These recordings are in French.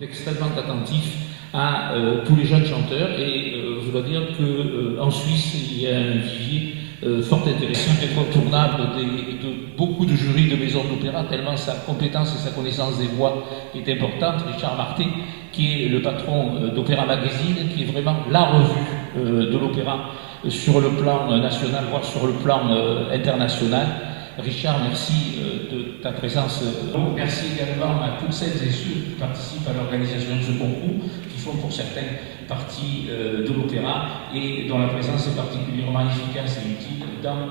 extrêmement attentif à tous les jeunes chanteurs et je dois dire qu'en Suisse, il y a un vivier fort intéressant, incontournable de beaucoup de jurys de maisons d'opéra, tellement sa compétence et sa connaissance des voix est importante. Richard Marté, qui est le patron d'Opéra Magazine, qui est vraiment la revue de l'opéra sur le plan national, voire sur le plan international. Richard, merci de ta présence. Merci également à toutes celles et ceux qui participent à l'organisation de ce concours, qui font pour certaines parties de l'opéra et dont la présence est particulièrement efficace et utile dans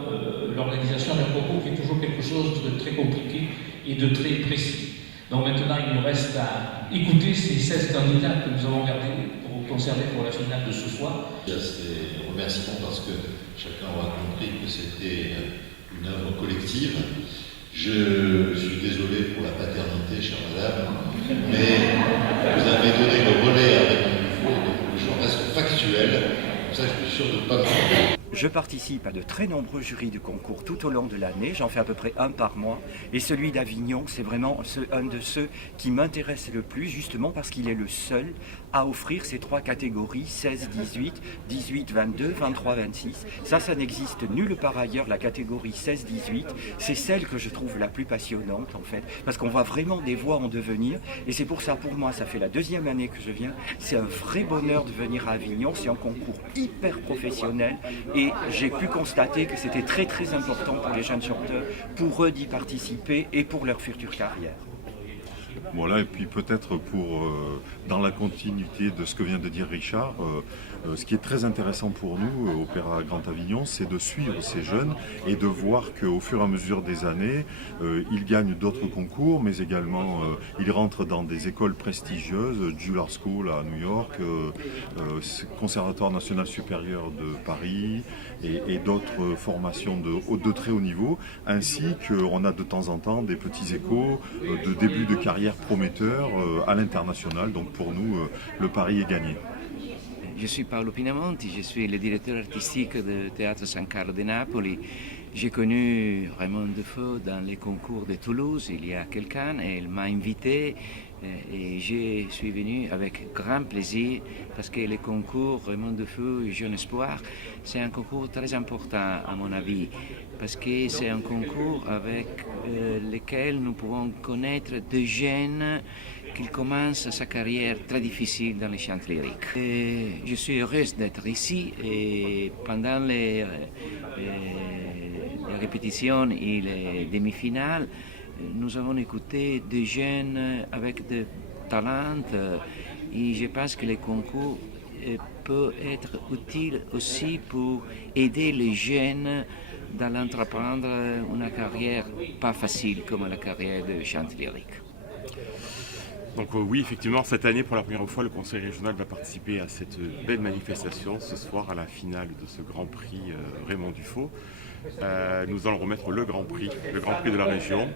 l'organisation d'un concours qui est toujours quelque chose de très compliqué et de très précis. Donc maintenant, il nous reste à écouter ces 16 candidats que nous avons gardés pour conserver pour la finale de ce soir. C'était un remerciement parce que chacun aura compris que c'était une œuvre collective. Je suis désolé pour la paternité, chère madame, mais vous avez donné le relais avec un niveau, donc je reste factuel, comme ça je suis sûr de ne pas me tromper. Je participe à de très nombreux jurys du concours tout au long de l'année, j'en fais à peu près un par mois, et celui d'Avignon, c'est vraiment un de ceux qui m'intéresse le plus, justement parce qu'il est le seul à offrir ces trois catégories, 16-18, 18-22, 23-26. Ça n'existe nulle part ailleurs, la catégorie 16-18, c'est celle que je trouve la plus passionnante en fait, parce qu'on voit vraiment des voix en devenir, et c'est pour ça, pour moi, ça fait la deuxième année que je viens, c'est un vrai bonheur de venir à Avignon, c'est un concours hyper professionnel, et j'ai pu constater que c'était très très important pour les jeunes chanteurs, pour eux d'y participer et pour leur future carrière. Voilà, et puis peut-être pour, dans la continuité de ce que vient de dire Richard, ce qui est très intéressant pour nous, Opéra Grand Avignon, c'est de suivre ces jeunes et de voir qu'au fur et à mesure des années, ils gagnent d'autres concours, mais également ils rentrent dans des écoles prestigieuses, Juilliard School à New York, Conservatoire National Supérieur de Paris et d'autres formations de très haut niveau, ainsi qu'on a de temps en temps des petits échos de début de carrière prometteurs à l'international. Donc pour nous, le pari est gagné. Je suis Paolo Pinamonti, je suis le directeur artistique du Théâtre San Carlo de Napoli. J'ai connu Raymond Defoe dans les concours de Toulouse il y a quelques années et il m'a invité et je suis venu avec grand plaisir parce que le concours Raymond Defoe et Jeune Espoir, c'est un concours très important à mon avis parce que c'est un concours avec lequel nous pouvons connaître des jeunes qui commencent sa carrière très difficile dans les chants lyriques. Je suis heureuse d'être ici et pendant les répétitions et les demi-finales, nous avons écouté des jeunes avec des talents et je pense que le concours peut être utile aussi pour aider les jeunes dans l'entreprendre une carrière pas facile comme la carrière de chant lyrique. Donc oui, effectivement, cette année, pour la première fois, le Conseil régional va participer à cette belle manifestation ce soir à la finale de ce Grand Prix Raymond Dufaux. Nous allons remettre le Grand Prix de la région.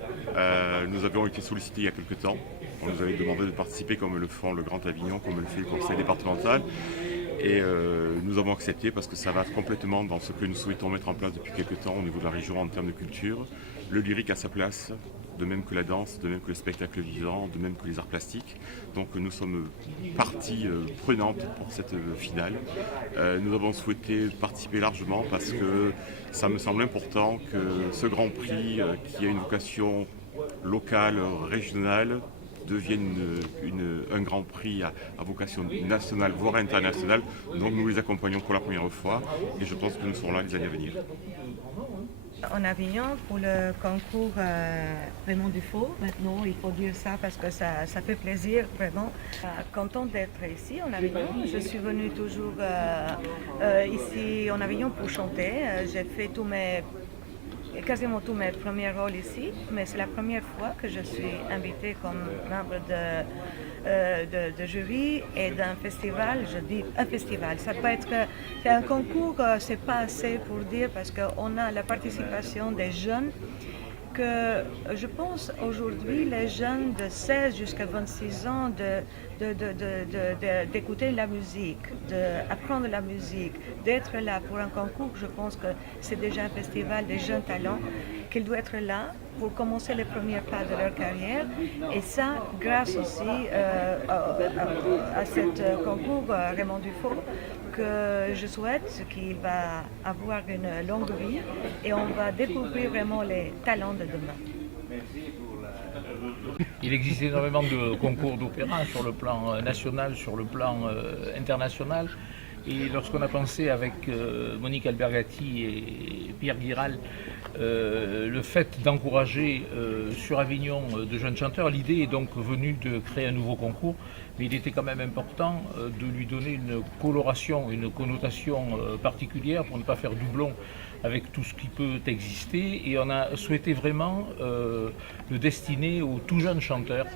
Nous avions été sollicités il y a quelques temps. On nous avait demandé de participer comme le font le Grand Avignon, comme le fait le Conseil départemental. Et nous avons accepté parce que ça va complètement dans ce que nous souhaitons mettre en place depuis quelques temps au niveau de la région en termes de culture. Le lyrique a sa place, de même que la danse, de même que le spectacle vivant, de même que les arts plastiques. Donc nous sommes partie prenante pour cette finale. Nous avons souhaité participer largement parce que ça me semble important que ce Grand Prix qui a une vocation locale, régionale, devienne un Grand Prix à vocation nationale, voire internationale. Donc nous les accompagnons pour la première fois et je pense que nous serons là les années à venir. En Avignon, pour le concours Raymond Dufaux, maintenant il faut dire ça parce que ça fait plaisir, vraiment. Contente d'être ici en Avignon. Je suis venue toujours ici en Avignon pour chanter. J'ai fait quasiment tous mes premiers rôles ici, mais c'est la première fois que je suis invitée comme membre de jury et d'un festival. Je dis un festival, ça peut être c'est un concours, c'est pas assez pour dire parce qu'on a la participation des jeunes que je pense aujourd'hui les jeunes de 16 jusqu'à 26 ans d'écouter la musique, d'apprendre la musique, d'être là pour un concours, je pense que c'est déjà un festival des jeunes talents qu'ils doivent être là pour commencer les premiers pas de leur carrière. Et ça, grâce aussi à ce concours Raymond Dufaux, que je souhaite qu'il va avoir une longue vie et on va découvrir vraiment les talents de demain. Il existe énormément de concours d'opéra sur le plan national, sur le plan international. Et lorsqu'on a pensé avec Monique Albergati et Pierre Guiral le fait d'encourager sur Avignon de jeunes chanteurs, l'idée est donc venue de créer un nouveau concours, mais il était quand même important de lui donner une coloration, une connotation particulière pour ne pas faire doublon avec tout ce qui peut exister. Et on a souhaité vraiment le destiner aux tout jeunes chanteurs.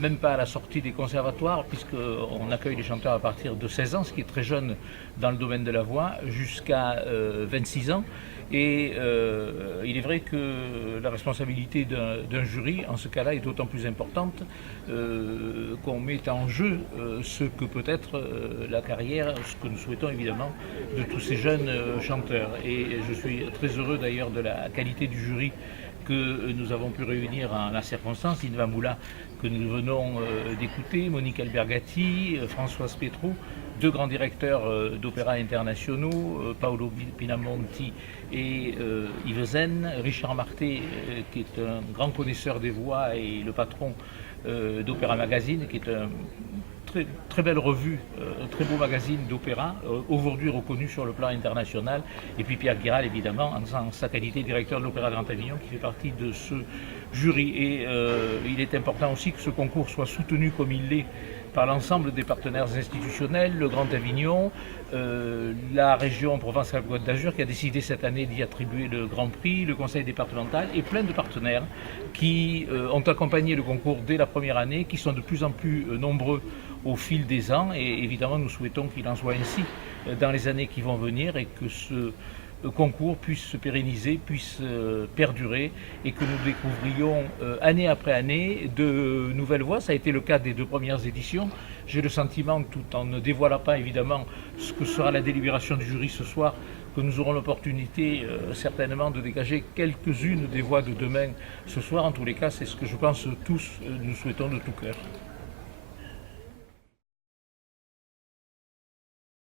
Même pas à la sortie des conservatoires, puisqu'on accueille les chanteurs à partir de 16 ans, ce qui est très jeune dans le domaine de la voix, jusqu'à 26 ans. Et il est vrai que la responsabilité d'un jury, en ce cas-là, est d'autant plus importante qu'on met en jeu ce que peut être la carrière, ce que nous souhaitons évidemment, de tous ces jeunes chanteurs. Et je suis très heureux d'ailleurs de la qualité du jury que nous avons pu réunir en la circonstance. Inva Moula, que nous venons d'écouter, Monique Albergati, Françoise Petrou, deux grands directeurs d'opéra internationaux, Paolo Pinamonti et Yves Zen, Richard Marté, qui est un grand connaisseur des voix et le patron d'Opéra Magazine, qui est un très belle revue, un très beau magazine d'opéra, aujourd'hui reconnu sur le plan international. Et puis Pierre Guiral, évidemment, en sa qualité de directeur de l'Opéra Grand Avignon, qui fait partie de ce jury. Et il est important aussi que ce concours soit soutenu comme il l'est par l'ensemble des partenaires institutionnels, le Grand Avignon, la région Provence-Alpes-Côte d'Azur qui a décidé cette année d'y attribuer le Grand Prix, le Conseil départemental et plein de partenaires qui ont accompagné le concours dès la première année, qui sont de plus en plus nombreux au fil des ans, et évidemment nous souhaitons qu'il en soit ainsi dans les années qui vont venir et que ce concours puisse se pérenniser, puisse perdurer et que nous découvrions année après année de nouvelles voix. Ça a été le cas des deux premières éditions. J'ai le sentiment, tout en ne dévoilant pas évidemment ce que sera la délibération du jury ce soir, que nous aurons l'opportunité certainement de dégager quelques-unes des voix de demain ce soir. En tous les cas, c'est ce que je pense tous nous souhaitons de tout cœur.